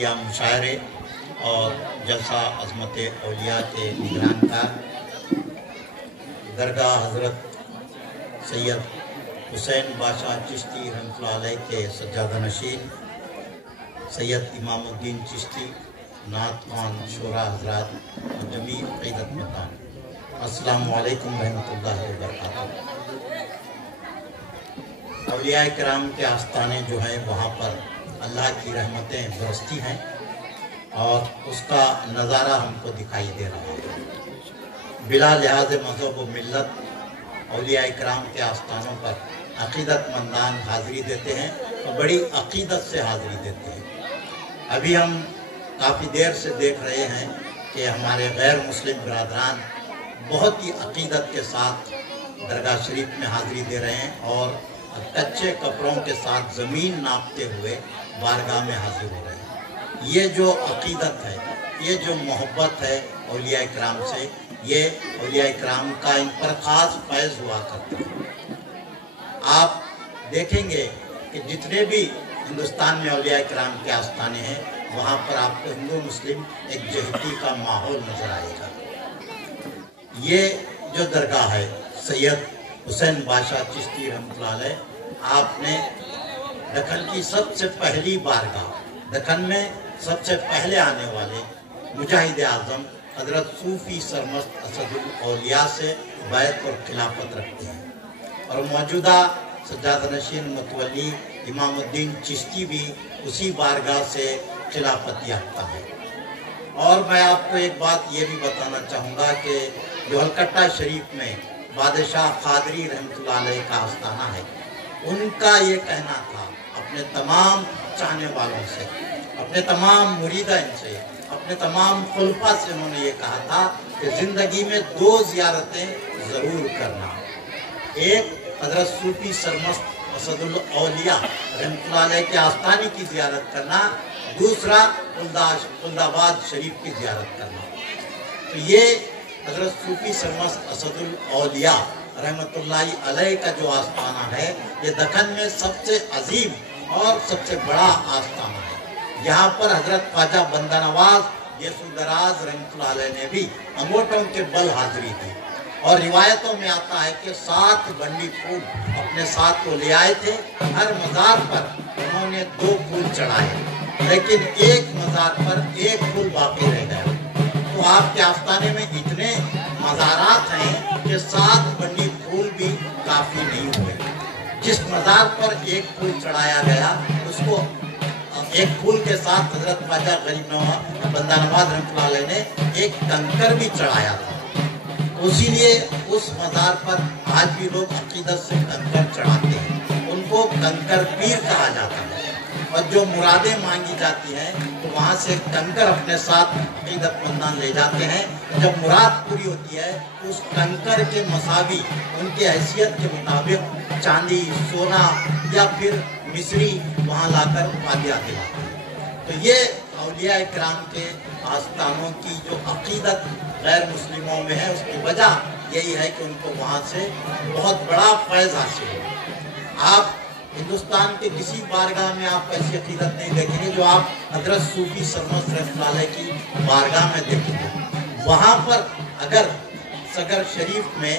किया मुशायरे और जलसा अज़मत औलिया के निगरान का दरगाह हज़रत सैयद हुसैन बादशाह चिश्ती रहमतुल्लाह अलैह के सज्जादा नशीन सैयद इमामुद्दीन चिश्ती नात खान शोरा हजरात जमी अक़ीदत मकान अस्सलामु अलैकुम रहमतुल्लाहि व बरकातहू। औलिया किराम के आस्थाने जो हैं वहाँ पर अल्लाह की रहमतें बरसती हैं और उसका नज़ारा हमको दिखाई दे रहा है। बिला लिहाज मज़हब व मिल्लत औलिया किराम के आस्थानों पर अक़ीदतमंदान हाज़िरी देते हैं तो बड़ी अक़ीदत से हाज़िरी देते हैं। अभी हम काफ़ी देर से देख रहे हैं कि हमारे गैर मुस्लिम बिरादरान बहुत ही अक़ीदत के साथ दरगाह शरीफ में हाज़िरी दे रहे हैं और कच्चे कपड़ों के साथ ज़मीन नापते हुए बारगाह में हाज़िर हो रहे हैं। ये जो अक़ीदत है, ये जो मोहब्बत है औलिया किराम से, ये औलिया किराम का इन पर ख़ास फैज़ हुआ करता है। आप देखेंगे कि जितने भी हिंदुस्तान में औलिया किराम के आस्थाने हैं वहाँ पर आपको हिंदू मुस्लिम एक जहती का माहौल नज़र आएगा। ये जो दरगाह है सैयद हुसैन बादशाह चिश्ती रहमतुल्लाह अलैह, आपने दक्कन की सबसे पहली बारगाह, दक्कन में सबसे पहले आने वाले मुजाहिद आज़म हज़रत सूफ़ी सरमस्त असदुल औलिया से बैत और खिलाफत रखते हैं और मौजूदा सज्जादा नशीन मुतवल्ली इमामुद्दीन चिश्ती भी उसी बारगाह से खिलाफत याफ्ता है। और मैं आपको एक बात ये भी बताना चाहूँगा कि जो हलकट्टा शरीफ में बादशाह क़ादरी रहमतुल्लाह अलैह का आस्थाना है, उनका ये कहना था अपने तमाम चाहने वालों से, अपने तमाम मुरीदीन से, अपने तमाम खुलफा से उन्होंने ये कहा था कि ज़िंदगी में 2 ज़ियारतें ज़रूर करना। एक हज़रत सूफ़ी सरमस्त असदुल औलिया रहमतुल्लाह अलैह के आस्थाने की ज़ियारत करना, दूसरा खुल्दाबाद शरीफ की ज़ियारत करना। तो ये हज़रत सूफ़ी सरमस्त असदुल औलिया रहमतुल्लाहि अलैह का जो आस्थाना है, ये दक्कन में सबसे अजीम और सबसे बड़ा आस्थाना है। यहाँ पर हज़रत ख्वाजा बंदा नवाज यसुदराज रहमतुल्लाह अलैह ने भी अंगूठों के बल हाज़िरी दी और रिवायतों में आता है कि 7 बंडी फूल अपने साथ को ले आए थे। हर मज़ार पर उन्होंने 2 फूल चढ़ाए, लेकिन एक मज़ार पर 1 फूल बाकी रह गया। तो आपके आस्थाने में इतने मज़ारात हैं कि 7 बंडी फूल भी काफ़ी नहीं हुए। जिस मज़ार पर 1 फूल चढ़ाया गया उसको 1 फूल के साथ हज़रत ख्वाजा गरीब नवाज बंदा नवाज रहमतुल्लाह अलैह ने एक कंकर भी चढ़ाया था। इसीलिए उस मज़ार पर आज भी लोग अक़ीदत से कंकर चढ़ाते हैं, उनको कंकर पीर कहा जाता है। और जो मुरादें मांगी जाती हैं तो वहाँ से कंकर अपने साथ अक़ीदतमंदान ले जाते हैं। जब मुराद पूरी होती है तो उस कंकर के मसावी उनके हैसियत के मुताबिक चांदी, सोना या फिर मिस्री वहाँ लाकर फातिहा दिलाते हैं। तो ये औलिया किराम के आस्थानों की जो अक़ीदत गैर मुस्लिमों में है, उसकी वजह यही है कि उनको वहाँ से बहुत बड़ा फैज़ हासिल हो। आप हिंदुस्तान के किसी बारगाह में आप ऐसी अक़ीदत नहीं देखेंगे जो आप हज़रत सूफ़ी सरमस्त रहमतुल्लाह अलैह की बारगाह में देखेंगे। वहाँ पर अगर सगर शरीफ में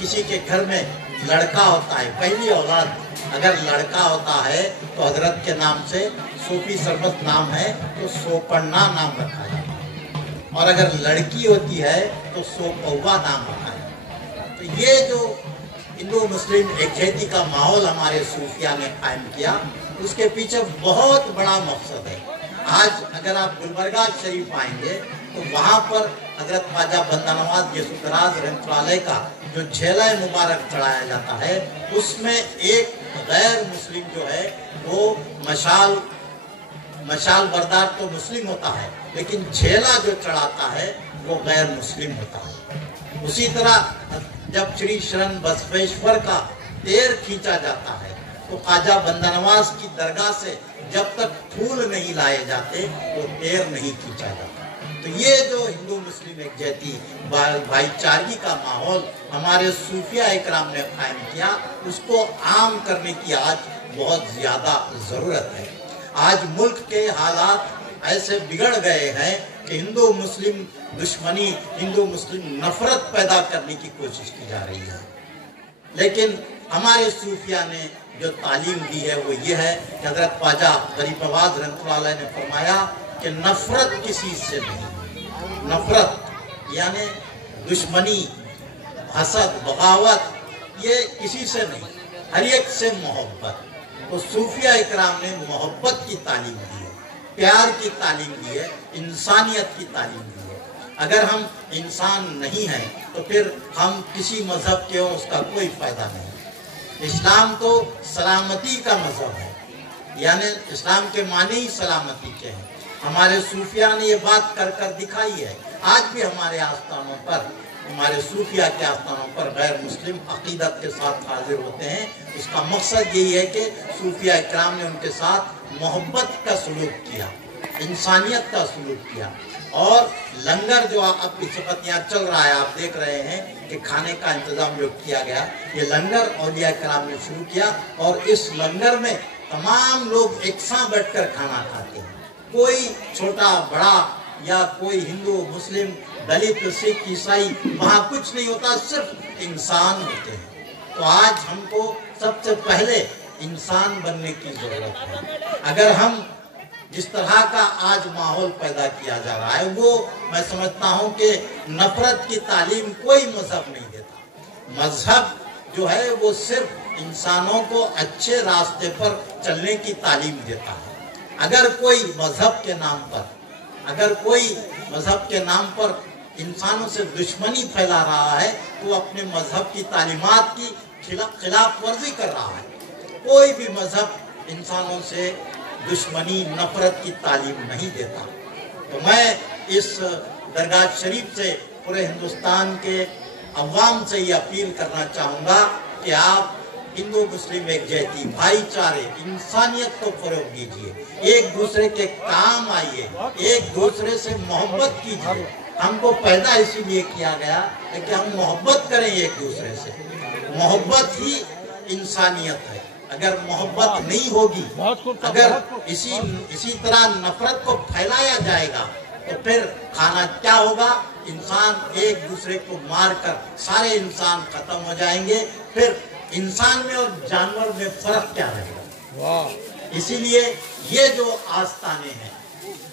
किसी के घर में लड़का होता है, पहली औलाद अगर लड़का होता है तो हज़रत के नाम से सूफ़ी सरमस्त नाम है तो सोपन्ना नाम रखा जाता है, और अगर लड़की होती है तो सोपौवा नाम रखा जाता है। तो ये जो हिंदू मुस्लिम एकजहती का माहौल हमारे सूफिया ने कायम किया, उसके पीछे बहुत बड़ा मकसद है। आज अगर आप गुलबर्गा शरीफ आएंगे तो वहाँ पर हज़रत ख्वाजा बंदा नवाज यसुदराज रहमतुल्लाह अलैह का जो झेला मुबारक चढ़ाया जाता है, उसमें एक गैर मुस्लिम जो है वो मशाल बरदार तो मुस्लिम होता है, लेकिन झेला जो चढ़ाता है वो गैर मुस्लिम होता है। उसी तरह जब श्री शरण बसवेश्वर का तेर खींचा जाता है तो ख्वाजा बंदा नवाज की दरगाह से जब तक फूल नहीं लाए जाते तो तेर नहीं खींचा जाता। तो ये जो हिंदू मुस्लिम एकजहती भाईचारगी का माहौल हमारे सूफिया इकराम ने कायम किया, उसको आम करने की आज बहुत ज़्यादा ज़रूरत है। आज मुल्क के हालात ऐसे बिगड़ गए हैं कि हिंदू मुस्लिम दुश्मनी, हिंदू मुस्लिम नफरत पैदा करने की कोशिश की जा रही है। लेकिन हमारे सूफिया ने जो तालीम दी है वो ये है कि हजरत ख्वाजा गरीब नवाज रहमतुल्लाह अलैह ने फरमाया कि नफरत किसी से नहीं, नफरत यानी दुश्मनी, हसद, बगावत, ये किसी से नहीं, हर एक से मोहब्बत। तो सूफिया इकराम ने मोहब्बत की तालीम दी है, प्यार की तालीम दी है, इंसानियत की तालीम दी है। अगर हम इंसान नहीं हैं तो फिर हम किसी मजहब के हो उसका कोई फायदा नहीं। इस्लाम तो सलामती का मजहब है, यानी इस्लाम के माने ही सलामती के हैं। हमारे सूफिया ने ये बात कर कर दिखाई है। आज भी हमारे आस्थानों पर, हमारे सूफिया के आस्थानों पर गैर मुस्लिम अकीदत के साथ हाजिर होते हैं। उसका मकसद यही है कि सूफिया इकराम ने उनके साथ मोहब्बत का सलूक किया, इंसानियत का सलूक किया। और लंगर जो अब इस वक्त यहाँ चल रहा है, आप देख रहे हैं कि खाने का इंतजाम जो किया गया, ये लंगर औलिया इकराम ने शुरू किया। और इस लंगर में तमाम लोग एक साथ बैठकर खाना खाते हैं। कोई छोटा बड़ा या कोई हिंदू मुस्लिम दलित सिख ईसाई वहाँ कुछ नहीं होता, सिर्फ इंसान होते हैं। तो आज हमको सबसे पहले इंसान बनने की जरूरत है। अगर हम जिस तरह का आज माहौल पैदा किया जा रहा है, वो मैं समझता हूँ कि नफरत की तालीम कोई मजहब नहीं देता। मजहब जो है वो सिर्फ इंसानों को अच्छे रास्ते पर चलने की तालीम देता है। अगर कोई मजहब के नाम पर, अगर कोई मजहब के नाम पर इंसानों से दुश्मनी फैला रहा है तो अपने मजहब की तालीमात की खिलाफ वर्जी कर रहा है। कोई भी मजहब इंसानों से दुश्मनी, नफरत की तालीम नहीं देता। तो मैं इस दरगाह शरीफ से पूरे हिंदुस्तान के अवाम से ये अपील करना चाहूँगा कि आप हिंदू मुस्लिम एकजुटती, भाईचारे, इंसानियत को फरोग दीजिए, एक दूसरे के काम आइए, एक दूसरे से मोहब्बत कीजिए। हमको पैदा इसीलिए किया गया है कि हम मोहब्बत करें एक दूसरे से। मोहब्बत ही इंसानियत है। अगर मोहब्बत नहीं होगी, अगर इसी तरह नफरत को फैलाया जाएगा तो फिर खाना क्या होगा? इंसान एक दूसरे को मारकर सारे इंसान खत्म हो जाएंगे। फिर इंसान में और जानवर में फर्क क्या रहेगा? इसीलिए ये जो आस्थाने हैं,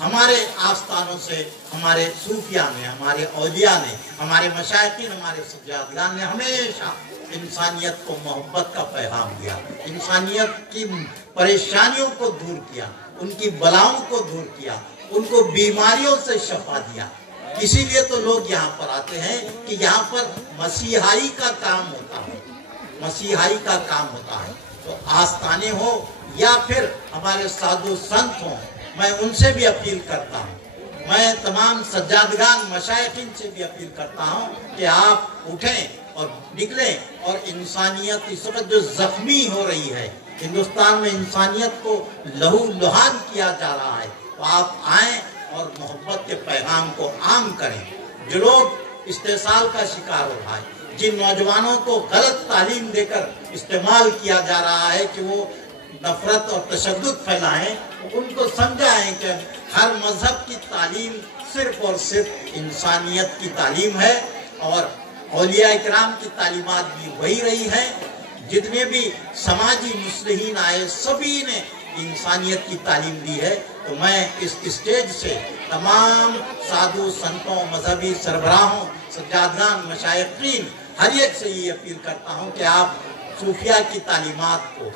हमारे आस्थानों से हमारे सूफिया ने, हमारे औलिया ने, हमारे मशाइखीन, हमारे सज्जादगान ने हमेशा इंसानियत को मोहब्बत का पैगाम दिया, इंसानियत की परेशानियों को दूर किया, उनकी बलाओं को दूर किया, उनको बीमारियों से शफा दिया। इसीलिए तो लोग यहाँ पर आते हैं कि यहाँ पर मसीहाई का काम होता है, मसीहाई का काम होता है। तो आस्थाने हो या फिर हमारे साधु संत हो, मैं उनसे भी अपील करता हूँ, मैं तमाम सज्जादगान मशाइखीन से भी अपील करता हूँ कि आप उठें और निकलें और इंसानियत इस वक्त जो जख्मी हो रही है, हिंदुस्तान में इंसानियत को लहू लुहान किया जा रहा है, तो आप आएं और मोहब्बत के पैगाम को आम करें। जो लोग इस्तेसाल का शिकार हो रहा है, जिन नौजवानों को गलत तालीम देकर इस्तेमाल किया जा रहा है कि वो नफरत और तशद्दुद फैलाएं, उनको समझाएं कि हर मजहब की तालीम सिर्फ और सिर्फ इंसानियत की तालीम है और औलिया इकराम की तालीमात भी वही रही है। जितने भी समाजी मुस्लिहीन आए सभी ने इंसानियत की तालीम दी है। तो मैं इस स्टेज से तमाम साधु संतों, मजहबी सरबराहों, सज्जादगान, मशाइखीन हर एक से ये अपील करता हूँ कि आप सूफिया की तालीमात को,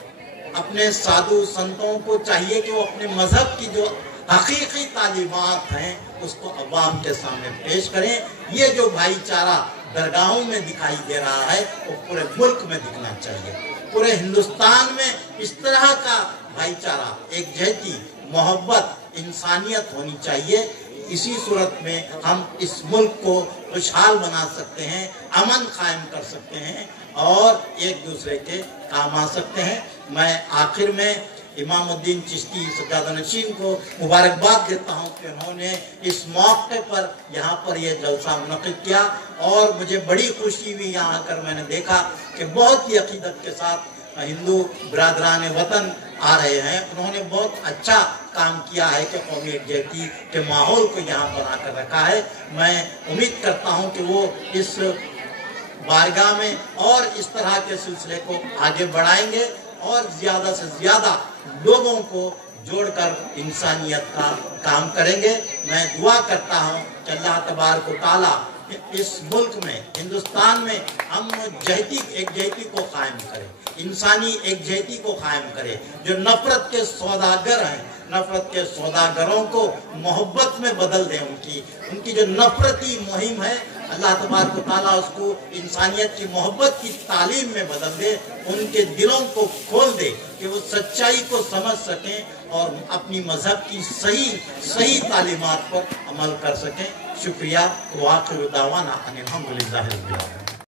अपने साधु संतों को चाहिए कि वो अपने मजहब की जो हकीकी तालीमात हैं उसको अवाम के सामने पेश करें। ये जो भाईचारा दरगाहों में दिखाई दे रहा है वो पूरे मुल्क में दिखना चाहिए। पूरे हिंदुस्तान में इस तरह का भाईचारा, एकजुटती, मोहब्बत, इंसानियत होनी चाहिए। इसी सूरत में हम इस मुल्क को खुशहाल बना सकते हैं, अमन कायम कर सकते हैं और एक दूसरे के काम आ सकते हैं। मैं आखिर में इमामुद्दीन चिश्ती सज्जादनशीन को मुबारकबाद देता हूँ कि उन्होंने इस मौके पर यहाँ पर ये जलसा मुनक़िद किया और मुझे बड़ी खुशी हुई यहाँ आकर मैंने देखा कि बहुत ही अकीदत के साथ हिंदू बिरादरान वतन आ रहे हैं। उन्होंने बहुत अच्छा काम किया है कि कौमी यकजहती के माहौल को यहाँ बना कर रखा है। मैं उम्मीद करता हूँ कि वो इस बारगाह में और इस तरह के सिलसिले को आगे बढ़ाएंगे और ज़्यादा से ज़्यादा लोगों को जोड़कर इंसानियत का काम करेंगे। मैं दुआ करता हूँ कि अल्लाह तबारक व तआला इस मुल्क में, हिंदुस्तान में एकजहती को कायम करे, इंसानी एकजहती को कायम करे। जो नफरत के सौदागर हैं, नफरत के सौदागरों को मोहब्बत में बदल दे। उनकी जो नफरती मुहिम है, अल्लाह तबारक व तआला उसको इंसानियत की मोहब्बत की तालीम में बदल दे। उनके दिलों को खोल दे कि वो सच्चाई को समझ सकें और अपनी मजहब की सही तालीमात पर अमल कर सकें। शुक्रिया। वाक़िअ दावाना अनिल हम्दुलिल्लाहि रब्बिल आलमीन।